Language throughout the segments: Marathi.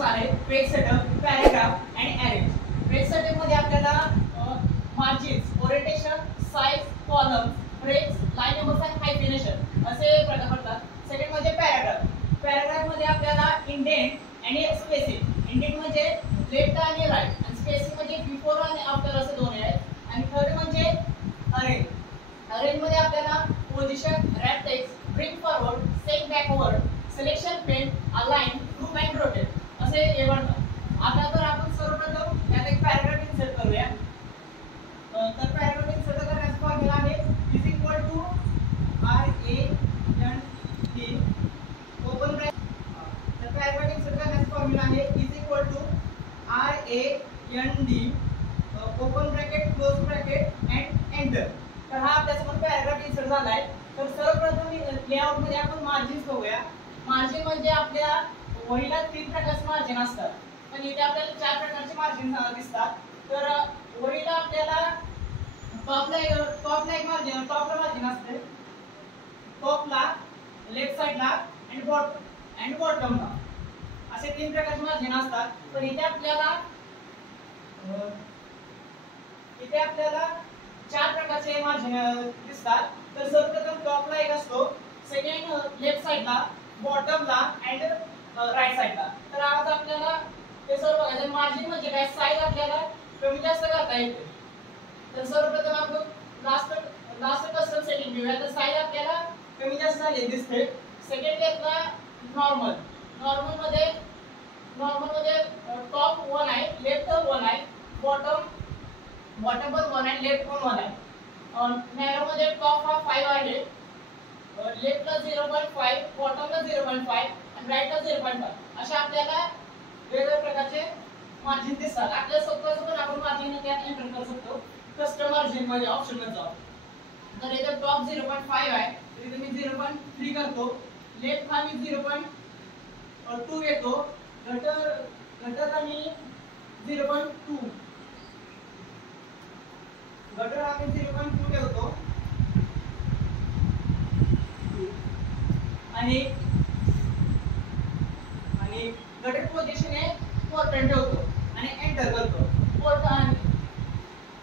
कॉलम्स आहेत, पेज सेटअप, पॅराग्राफ आणि अरेंज. पेज सेटअप मध्ये आपल्याला margins, orientation, size, columns, breaks, line numbers आणि हायफिनेशन असे प्रकार पडतात. सेकंड म्हणजे पॅराग्राफ. पॅराग्राफ मध्ये आपल्याला इंडेंट आणि स्पेसिंग. इंडेंट म्हणजे लेफ्ट आणि राईट आणि स्पेसिंग म्हणजे बिफोर आणि आफ्टर असे दोन्ही आहेत. आणि थर्ड म्हणजे अरेंज. अरेंज मध्ये आपल्याला position, wrap text, bring forward, set backward, selection, pane, align, group and rotate असे हे बनतात. आता तर आपण सर्वप्रथम यात एक पॅराग्राफ इन्सर्ट करूया. तर पॅराग्राफ इन्सर्ट करण्याचा फॉर्म्युला आहे is equal to RAND open bracket. तर पॅराग्राफ इन्सर्ट करण्याचा फॉर्म्युला आहे is equal to RAND open bracket, close bracket and enter. तर हा आपल्यासमोर पॅराग्राफ इन्सर्ट झाला आहे. तर सर्वप्रथम लेआउट मध्ये आपण मार्जिन्स बघूया. मार्जिन म्हणजे आपल्या वहीला 3 प्रकारचे मार्जिन असतात, पण इथे आपल्याला 4 प्रकारचे मार्जिन दिसतात. तर वहीला आपल्याला टॉपला एक मार्जिन, टॉपला मार्जिन असते, टॉपला, लेफ्ट साइडला आणि बॉटमला असे 3 प्रकारचे मार्जिन असतात. पण इथे आपल्याला 4 प्रकारचे मार्जिन दिसतात. तर सर्वप्रथम टॉपला एक असतो, सेकंड लेफ्ट साइडला, बॉटमला अँड राईट साइडला. तर आज आपल्याला ते सर्व बघायचे. मार्जिन म्हणजे काय, साइज आपल्याला कमी जास्त करता येते. तर सर्वप्रथम आपण लास्ट कस्टम सेटिंग घेऊया. तर साइज आपल्याला कमी जास्त झाले दिसते. सेकंड घेतला नॉर्मल. नॉर्मल मध्ये टॉप 1 आहे, लेफ्ट 1 आहे, बॉटम पण 1 आहे, लेफ्ट पण 1 आहे. नॅरो मध्ये टॉप हा 5 आहे, लेफ्टला 0.5, बॉटमला 0.5 आणि राईटला 0.5 अशा आपल्याला वेगवेगळ्या प्रकारचे मार्जिन दिसतात. आपल्या स्वतःचं पण आपण मार्जिन त्यात एंटर करू शकतो. कस्टम मार्जिन मध्ये ऑप्शनमध्ये जाऊ. तर इथे टॉप 0.5 आहे, तर इथे मी 0.3 करतो. लेफ्ट हा मी 0.2 घेतो. घटक आणि 0.2, घटक आम्ही 0.2 ठेवतो आणि घटक पोझिशन हे 4 ठेवतो आणि एंटर करतो. 4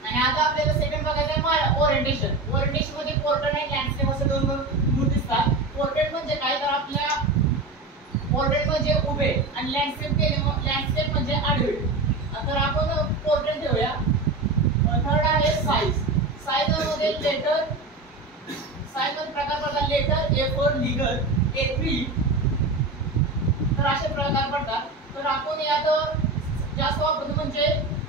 आणि आता आपल्याला सेकंड बघायचं आहे ओरिएंटेशन. ओरिएंटेशन मध्ये पोर्ट्रेट आणि लँडस्केप असे दोन मूड दिसतात. पोर्ट्रेट म्हणजे काय, तर आपल्या पोर्ट्रेट म्हणजे उभे आणि लँडस्केप म्हणजे आडवे. तर आपण पोर्ट्रेट घेऊया. थर्ड आहे साइज. साइज मध्ये लेटर, साइज मध्ये प्रकार पडतात लेटर, A4, लीगल, A3 तर असे प्रकार पडतात. तर आपण यात जास्त वापरतो म्हणजे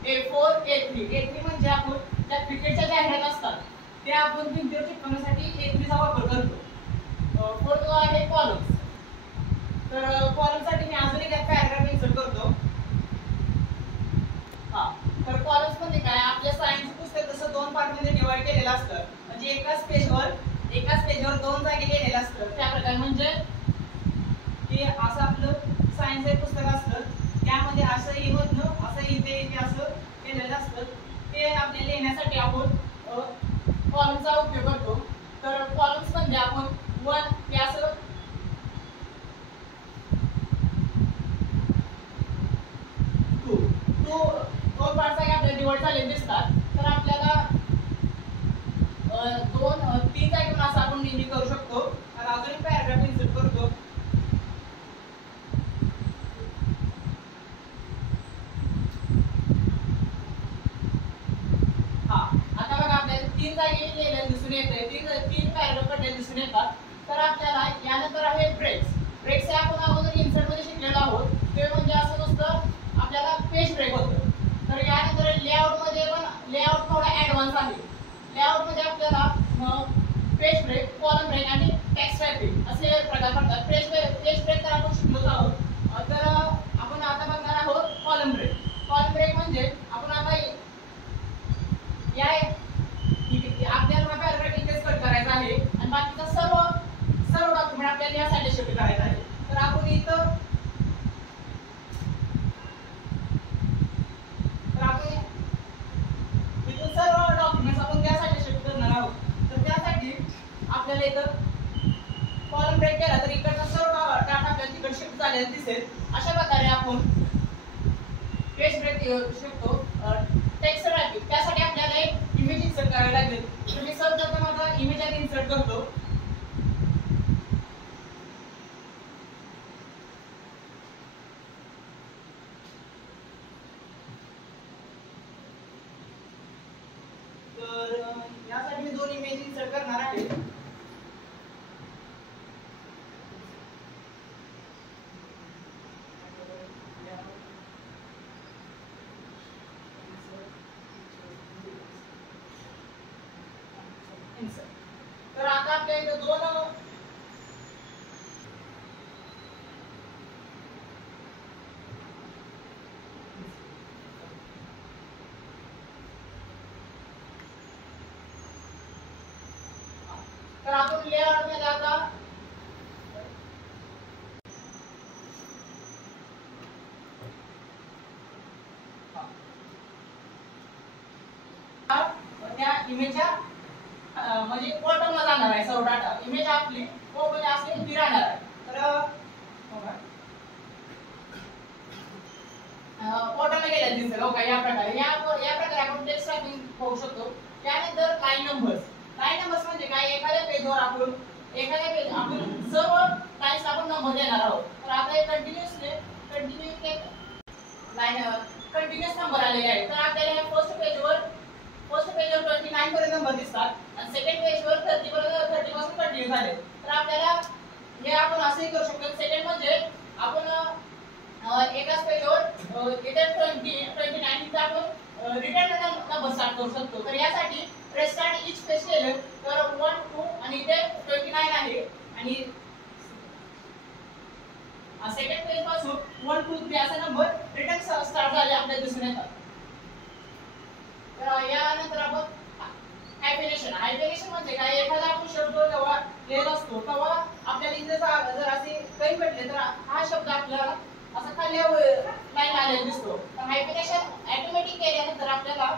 A4, A3 म्हणजे आपण त्या क्रिकेटच्या जाहिरात असतात ते आपण भिंतीवर चिटकवण्यासाठी A3 चा वापर करतो. फोर्थ आहे कॉलम्स. तर कॉलमसाठी मी अजून एक पॅराग्राफ इन्सर्ट करतो. तर कॉलम्स म्हणजे काय, आपल्या सायन्स पुस्तक जसं 2 पार्ट मध्ये डिवाइड केलेलं असतं, म्हणजे एकाच पेजवर 2 जागी लिहिलेलं असतं. त्या प्रकारे म्हणजे की असं आपलं सायन्स हे पुस्तक असतं, त्यामध्ये असं इमधनं असं इथे असं केलेलं असतं. ते आपल्याला लिहिण्यासाठी आपण कॉलमचा उपयोग करतो. तर कॉलम्स म्हणजे आपण 1 हे असं 2 पार्ट्स आपल्याला डिवाइड झालेले दिसतात. तर आपल्याला 2-3 जागी पण असं आपण नेहमी करू शकतो. तर अजून एक पॅराग्राफ इन्सर्ट करतो. आता बघा आपल्याला 3 जागी लिहिलेले दिसून येते, 3 पॅराग्राफ पडलेले दिसून येतात. तर आपल्याला यानंतर आहे ब्रेक्स. ब्रेक्स हे आपण अगोदर इन्सर्ट मध्ये शिकलेलो आहोत. ते म्हणजे असं नुसतं आपल्याला पेज ब्रेक होतं. तर यानंतर लेआउट मध्ये पण लेआउट थोडा ऍडव्हान्स आहे. लेआउट मध्ये आपल्याला पेज ब्रेक, कॉलम ब्रेक आणि टेक्स्ट टायपिंग असे प्रकार पडतात. पेज ब्रेक तर आपण शिकलो आहोत. तर आपण आता बघणार आहोत कॉलम ब्रेक. कॉलम ब्रेक म्हणजे आपण आता या आपल्याला हा पॅराग्राफ इथेच कट करायचा आहे आणि बाकीचा सर्व डॉक्युमेंट आपल्याला यासाठी शिफ्ट करायचा आहे. तर आपण इथं सर्व डॉक्युमेंट्स आपण त्यासाठी शिफ्ट करणार आहोत. तर त्यासाठी आपल्याला इथं कॉलम ब्रेक केला तर इकडचा सर्व डाटा आपल्याला तिकडे शिफ्ट झालेला दिसेल. अशा प्रकारे आपण पेज ब्रेक येऊ शकतो. टेक्स्ट रॅपिंग त्यासाठी आपल्याला एक इमेज इन्सर्ट करावी लागेल. तर मी सर्वप्रथम आता इमेज आधी इन्सर्ट करतो. तर यासाठी मी दोन इमेज इन्सर्ट करणार आहे. तर आता आपल्या इथं दोन तर आपण लेआउट मध्ये आता त्या इमेजच्या म्हणजे बॉटमला जाणार आहे. सर्व डाटा इमेज आपली म्हणजे असे ती राहणार आहे. तर बॉटमला गेल्या दिसतं हो का या प्रकारे आपण टेक्स्ट रॅपिंग पाहू शकतो. त्यानंतर लाईन नंबर्स म्हणजे काय एखाद्या पेजवर आपण सर्व लाईन्स आपण नंबर देणार आहोत. तर आता हे कंटिन्युअस नंबर आलेले आहेत. तर आपल्याला फर्स्ट पेजवर 29 पर्यंत नंबर दिसतात आणि सेकंड पेजवर 30 पासून कंटिन्यू झाले. तर आपल्याला हे आपण असंही करू शकतो. सेकंड म्हणजे आपण एकाच पेजवर इथे 29 आपण रिटर्न नंबर स्टार्ट करू शकतो. तर यासाठी रेस्टार्ट इच पेज केलं तर 1 2 आणि इथे 29 आहे आणि सेकंड पेज पासून 1 2 3 असा नंबर रिटर्न स्टार्ट झाले आपल्याला दिसून येतात. तर यानंतर आपण हायफिनेशन म्हणजे काय एखादा आपण शब्द जेव्हा लिहित असतो तेव्हा आपल्याला इथे जर असे काही भेटले तर हा शब्द आपल्याला असा खाली लाईन आलेला दिसतो. तर हायफिनेशन ऑटोमॅटिक केल्यानंतर आपल्याला